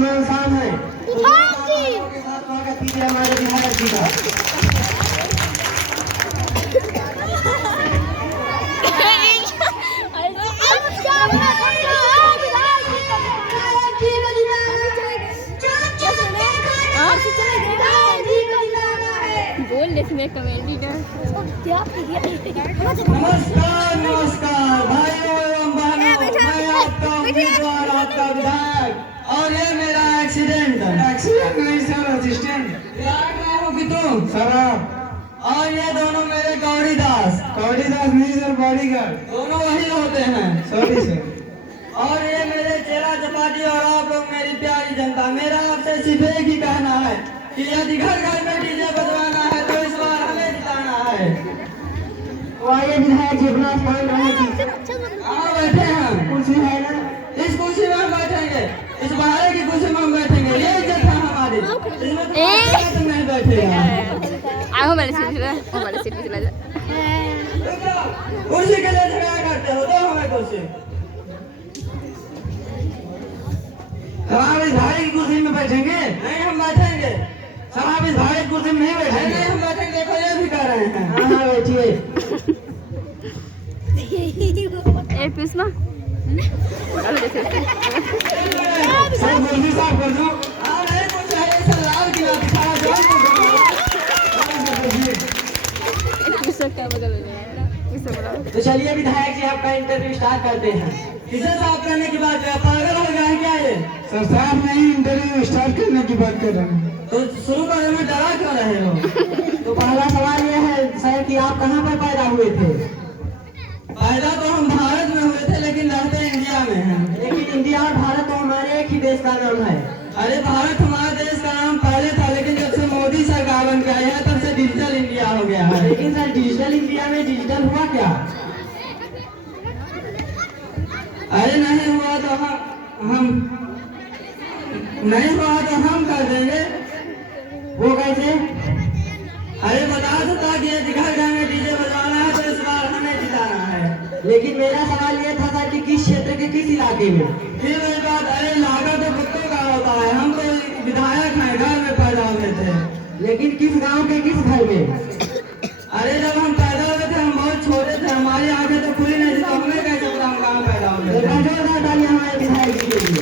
सम्मान शान है। के साथ स्वागत कीजिए हमारे विधायक जी का। बोल इसमें कमेडी नमस्कार नमस्कार भाइयों एवं बहनों, मैं आपका उम्मीदवार, आपका विधायक। और ये मेरा एक्सीडेंट नहीं सर, असिस्टेंट मैं हूँ कि तुम सर आप। और ये दोनों मेरे गौरीदास नहीं सर, बॉडीगार्ड दोनों वही होते हैं। Sorry sir. और ये मेरे चेला चपाटी और आप लोग मेरी प्यारी जनता, मेरा आपसे सिर्फ एक ही कहना है कि यदि घर घर में डीजे बजवाना है तो इस बार हमें जिताना है। तो आइए विधायक जी अपना स्थान रहेगी। कहाँ बैठे हैं? कुर्सी है ना, इस कुर्सी में हम बैठेंगे, इस बाहर की कुर्सी में हम बैठेंगे। ये इज्जत है हमारी, इसमें तुम नहीं बैठेगा। हमारे सीट पे चला जा। कुर्सी के लिए झगड़ा करते हो, दो हमें कुर्सी। आप इस भाई की कुर्सी में बैठेंगे? नहीं हम बैठेंगे। सब आप इस भाई की कुर्सी में नहीं बैठेंगे? नहीं हम बैठेंगे। देखो ये भी कर रहे हैं। हाँ बैठिए। पिस्मा सर कुर्सी साफ कर दो। हाँ नहीं कुछ है, ये सर लाल किला दिखाया तो चलिए विधायक जी आपका इंटरव्यू स्टार्ट करते हैं। किसे साफ करने की बात है? पागल हो गया है क्या ये? सर साफ नहीं, इंटरव्यू स्टार्ट करने की बात कर रहे हैं। तो शुरू करने में डरा क्यों रहे हो? तो पहला सवाल ये है सर कि आप कहाँ पर पैदा हुए थे? पैदा तो हम भारत में हुए थे लेकिन रहते इंडिया में हैं। लेकिन इंडिया और भारत तो हमारे एक ही देश का नाम है। अरे भारत हमारे देश का नाम पहले था, लेकिन जब से मोदी सरकार बन के आई है तब से डिजिटल इंडिया हो गया है। लेकिन सर डिजिटल इंडिया में डिजिटल हुआ क्या? अरे नहीं हुआ तो हम नहीं हुआ तो हम कर देंगे। वो कैसे? अरे बता देता कि घर घर में डीजे बजाना है तो इस बार हमें जिताना है। लेकिन मेरा सवाल ये था सर कि किस क्षेत्र के किस इलाके में? फिर वही बात, अरे इलाका तो कुत्तों का होता है, हम तो विधायक हैं, घर में पैदा हुए थे। लेकिन किस गांव के किस घर में? अरे जब हम पैदा हुए थे हम बहुत छोटे थे, हमारी आंखें तो खुली नहीं थी, तो हमें कैसे पता हम गाँव पैदा हुए थे? डालिए हमारे विधायक जी के लिए।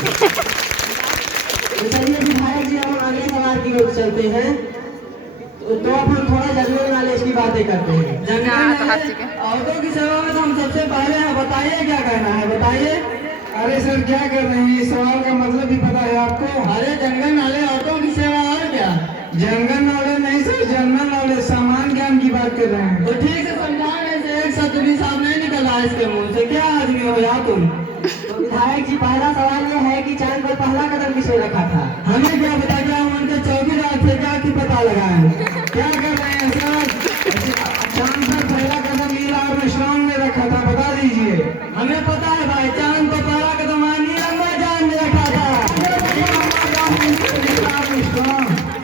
तो चलिए विधायक जी हम अगले सवाल की ओर चलते हैं। तो अब हम थोड़ा जनरल नॉलेज की बातें करते हैं। औरतों की सेवा में तो हम सबसे पहले हैं, बताइए क्या कहना है, बताइए। अरे सर क्या कर रहे हैं, इस सवाल का मतलब भी पता है आपको? अरे जंगल नाले औरतों की सेवा और क्या? जंगल नॉलेज नहीं सर, जनरल नॉलेज, सामान्य ज्ञान की बात कर रहे हैं। तो ठीक है समझाने से एक शब्द भी साफ नहीं निकल रहा इसके मुंह से, क्या आदमी हो यार तुम? तो विधायक जी पहला सवाल ये है कि चांद पर पहला कदम किसने रखा था? हमें क्या पता, क्या हम उनके चौकीदार थे क्या कि पता लगाए? क्या कर रहे हैं सर? चांद पर पहला कदम नील आर्मस्ट्रांग ने रखा था, बता दीजिए। हमें पता है भाई, चांद पर पहला कदम नील आर्मस्ट्रांग ने रखा था।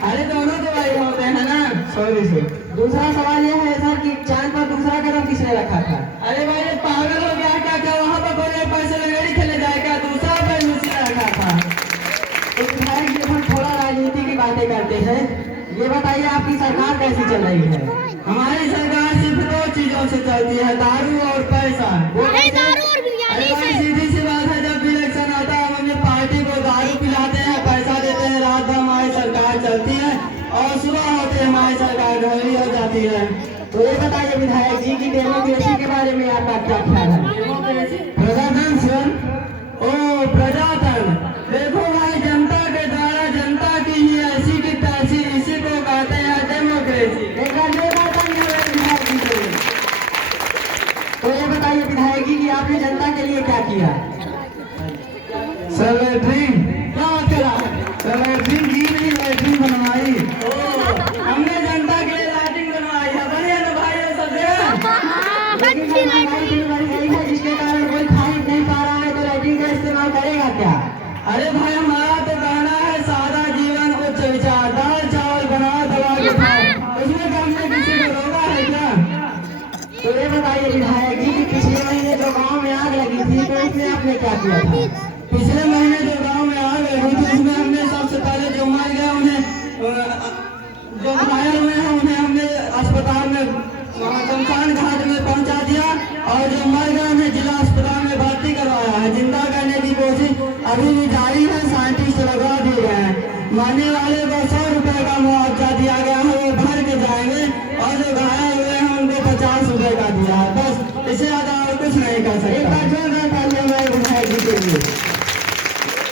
अरे दोनों तो भाई होते हैं ना। Sorry sir. दूसरा सवाल यह है सर कि चांद पर दूसरा कदम किसने रखा था? अरे भाई ये पागल हो गया क्या? क्या वहाँ पर कोई पैसे लगेड़ी खेले जाए क्या? दूसरा पैर उसी ने रखा था। तो विधायक जी हम थोड़ा राजनीति की बातें करते हैं। ये बताइए आपकी सरकार कैसी चल रही है? हमारी सरकार सिर्फ दो चीजों से चलती है, दारू और पैसा। सीधी सी बात है, जब इलेक्शन आता है हम अपनी पार्टी को दारू पिलाते हैं, पैसा देते हैं, रात भर हमारी सरकार चलती है और सुबह होते हमारी सरकार घरेली हो जाती है। तो ये बताइए विधायक जी की डेमोक्रेसी के बारे में आपका क्या ख्याल है? प्रजातंत्र सर, ओ प्रजातंत्र, देखो भाई जनता के द्वारा जनता की ही ऐसी की तैसी, इसी को कहते हैं डेमोक्रेसी। तो ये बताइए विधायक जी कि आपने जनता के लिए क्या किया? सर लैट्रिन क्या करा? सर लैट्रिन की नहीं, लैट्रिन बनवाई। हमने जनता के लिए लैट्रिन बनवाई है, बढ़िया ना भाई ये सब है, जिसके कारण कोई खा नहीं पा रहा है, तो लैट्रिन का इस्तेमाल करेगा क्या? अरे भाई हमारा तो कहना है सादा जीवन उच्च विचार, दाल चावल बनाओ दवा के खाओ, उसमें हमने किसी को रोका है क्या? तो ये बताइए विधायक जी कि पिछले महीने जो गांव में आग लगी थी तो उसमें आपने क्या किया था? पिछले महीने जो गांव में आग लगी थी उसमें हमने आने वाले को 100 रुपए का मुआवजा दिया गया है, वो भर के जाएंगे, और जो घायल हुए हैं उनको 50 रुपए का दिया है, बस इससे ज्यादा और कुछ नहीं कर सकता। एक बार जोरदार तालियां मैं विधायक जी के लिए।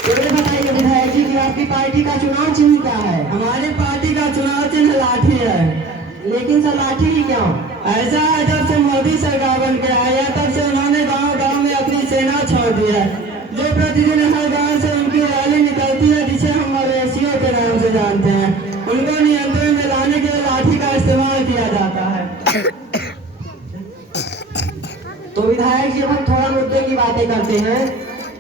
तो ये बताइए विधायक जी कि आपकी पार्टी का चुनाव चिन्ह क्या है? हमारी पार्टी का चुनाव चिन्ह लाठी है। लेकिन सर लाठी ही क्यों? ऐसा है, जब से मोदी सरकार बन के आई है तब से उन्होंने गांव गांव में अपनी सेना छोड़ दी है, जो प्रतिदिन हर गांव से उनकी रैली निकलती है, जिसे हम मवेशियों के नाम से जानते हैं। उनको नियंत्रण में लाने के लिए लाठी का इस्तेमाल किया जाता है। तो विधायक जी हम थोड़ा मुद्दे की बातें करते हैं।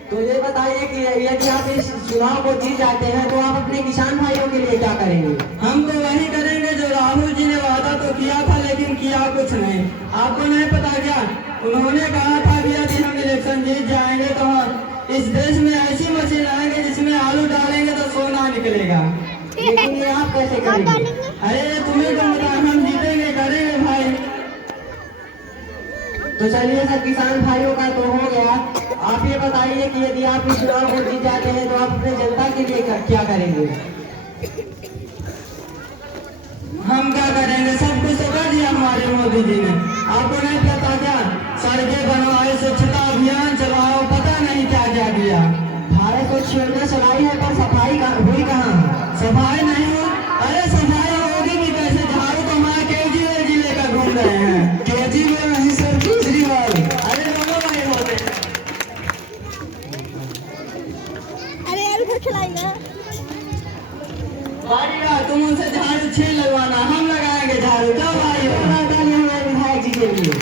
तो ये बताइए कि यदि आप इस चुनाव को जीत जाते हैं तो आप अपने किसान भाइयों के लिए क्या करेंगे? हम तो वही करेंगे जो राहुल जी ने वादा तो किया था, लेकिन किया कुछ नहीं। आपको नहीं पता क्या? उन्होंने कहा था कि यदि हम इलेक्शन जीत जाएंगे तो इस देश में ऐसी मशीन लाएंगे जिसमें आलू डालेंगे तो सोना निकलेगा। लेकिन ये आप कैसे करेंगे? अरे तुम्हें तो पता, हम जीतेंगे, करेंगे भाई। तो चलिए सर, किसान भाइयों का तो हो गया। आप ये बताइए कि यदि आप इस चुनाव को जीत जाते हैं तो आप अपने जनता के लिए क्या करेंगे? हम क्या करेंगे? सब कुछ तो कर दिया हमारे मोदी जी ने। आपको नहीं पता क्या? सड़कें बनवाए, स्वच्छता अभियान चलाओ, पता नहीं क्या क्या किया। भारत को योजना चलाई है पर सफाई हुई कहाँ? सफाई नहीं हुई। अरे सफाई होगी भी कैसे? झाड़ू तो हमारे केजरीवाल जी लेकर घूम रहे हैं। केजरीवाल नहीं सर, केजरीवाल। अरे दोनों भाई होते हैं। अरे यार घर खिलाएगा भाईया तुम उनसे झाड़ू छीन लगवाना, हम लगाएंगे झाड़ू। क्या भाई विधायक जी के लिए?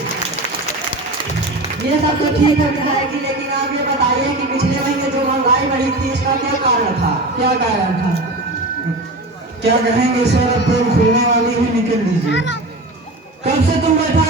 ये सब तो ठीक है विधायक जी, लेकिन आप ये बताइए कि पिछले महीने जो महंगाई बढ़ी थी इसका क्या कारण था? क्या कारण था? क्या कहेंगे सर, अब तो खुलने वाली ही निकल दीजिए। कब से तुम बैठा